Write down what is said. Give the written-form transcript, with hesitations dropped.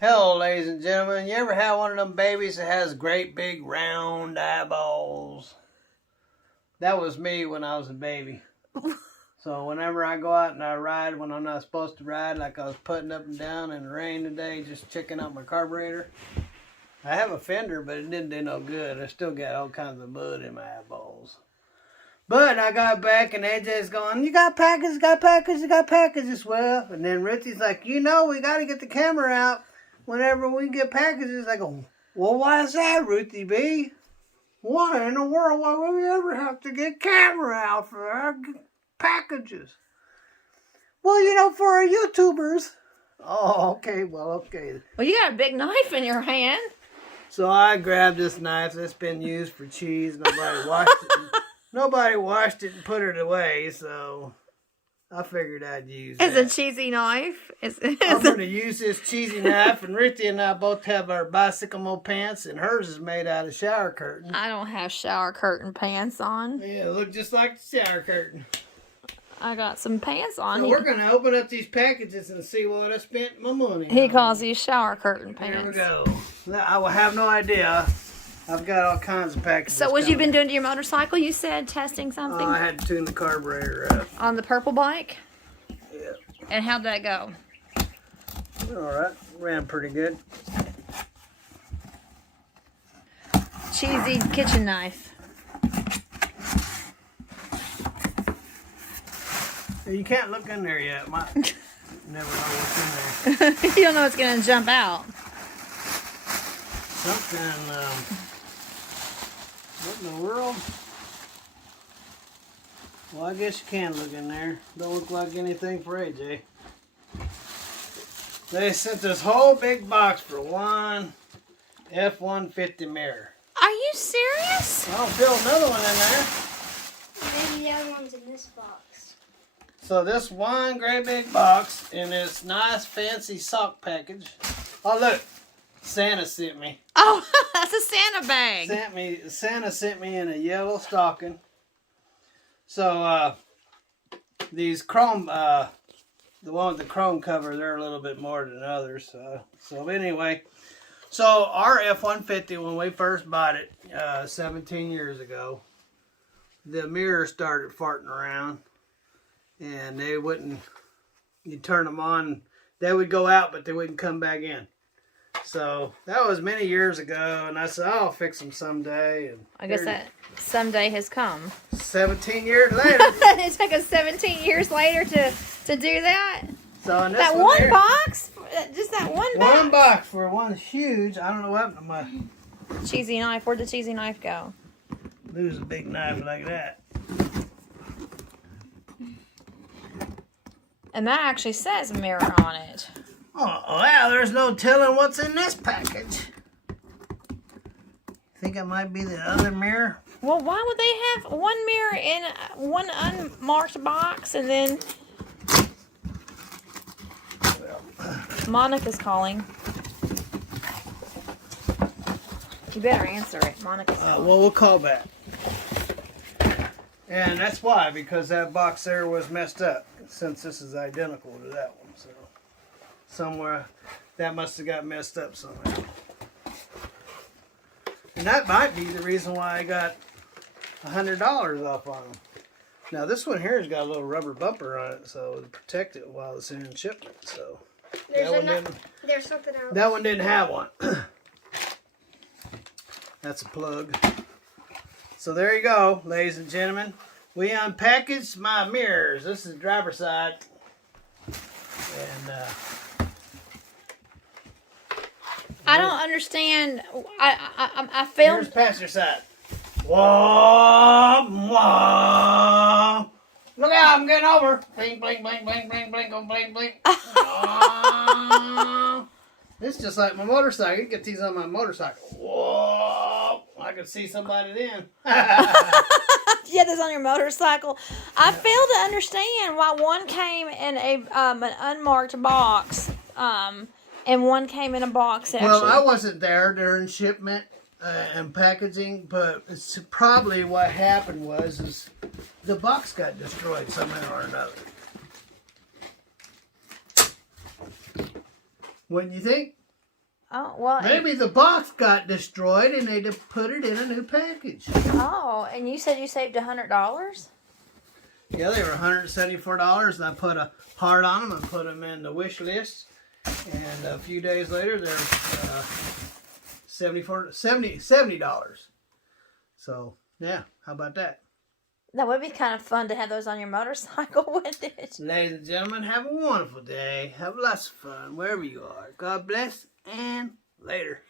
Hello, ladies and gentlemen. You ever had one of them babies that has great big round eyeballs? That was me when I was a baby. So whenever I go out and I ride when I'm not supposed to ride, like I was putting up and down in the rain today, just checking out my carburetor. I have a fender, but it didn't do no good. I still got all kinds of mud in my eyeballs. But I got back and AJ's going, you got packages, you got packages, you got packages. Well, and then Richie's like, we got to get the camera out whenever we get packages. I go, well, why is that, Ruthie B? Why in the world would we ever have to get camera out for our packages? Well, for our YouTubers. Oh, okay, okay. Well, you got a big knife in your hand. So I grabbed this knife that's been used for cheese. Nobody washed it and put it away, so I figured I'd use it. It's a cheesy knife. I'm going to use this cheesy knife, and Ruthie and I both have our bicycle mode pants, and hers is made out of shower curtain. I don't have shower curtain pants on. Yeah, look just like the shower curtain. I got some pants on. So we're going to open up these packages and see what I spent my money on. He calls these shower curtain pants. Here we go. Now, I will have no idea. I've got all kinds of packages. So what you been doing to your motorcycle? You said testing something? I had to tune the carburetor up. On the purple bike? Yeah. And how'd that go? Alright, ran pretty good. Cheesy kitchen knife. You can't look in there yet. Never know what's in there. You don't know what's going to jump out. Something, what in the world? Well, I guess you can look in there. Don't look like anything for AJ. They sent this whole big box for one F-150 mirror. Are you serious? I'll build another one in there. Maybe the other one's in this box. So this one great big box in this nice fancy sock package. Oh look, Santa sent me. Oh, that's a Santa bag. Santa sent me in a yellow stocking. So these chrome, the one with the chrome cover, they're a little bit more than others. So anyway, so our F-150, when we first bought it 17 years ago, the mirror started farting around, and they wouldn't. You turn them on, they would go out, but they wouldn't come back in. So that was many years ago, and I said, I'll fix them someday. And I guess that someday has come. 17 years later. It took us 17 years later to do that. So in this That one there, box? Just that one box? One box for one huge, I don't know what happened to my... Cheesy knife. Where'd the cheesy knife go? Lose a big knife like that. And that actually says mirror on it. Oh, wow, there's no telling what's in this package. Think it might be the other mirror? Well, why would they have one mirror in one unmarked box and then... Monica's calling. You better answer it. Monica's calling. Well, we'll call back. And that's why, because that box there was messed up, since this is identical to that one. So somewhere that must have got messed up somewhere. And that might be the reason why I got $100 off on them. Now this one here has got a little rubber bumper on it, so to protect it while it's in shipment. So There's something else. that one didn't have one. That's a plug. So there you go, ladies and gentlemen. We unpackaged my mirrors. This is the driver's side. And I don't understand. I filmed. here's passenger side. Whoa, whoa. Look out, I'm getting over. Blink, blink, blink, blink, blink, blink, oh, blink, blink. This is just like my motorcycle. You can get these on my motorcycle. Whoa. I could see somebody then. You had this on your motorcycle. I fail to understand why one came in an unmarked box, and one came in a box. Actually. Well, I wasn't there during shipment and packaging, but it's probably what happened was the box got destroyed somehow or another. Wouldn't you think? Oh, well. Maybe the box got destroyed and they just put it in a new package. Oh, and you said you saved $100? Yeah, they were $174, and I put a heart on them and put them in the wish list. And a few days later, they're $70. So, yeah, how about that? That would be kind of fun to have those on your motorcycle, wouldn't it? Ladies and gentlemen, have a wonderful day. Have lots of fun wherever you are. God bless, and later.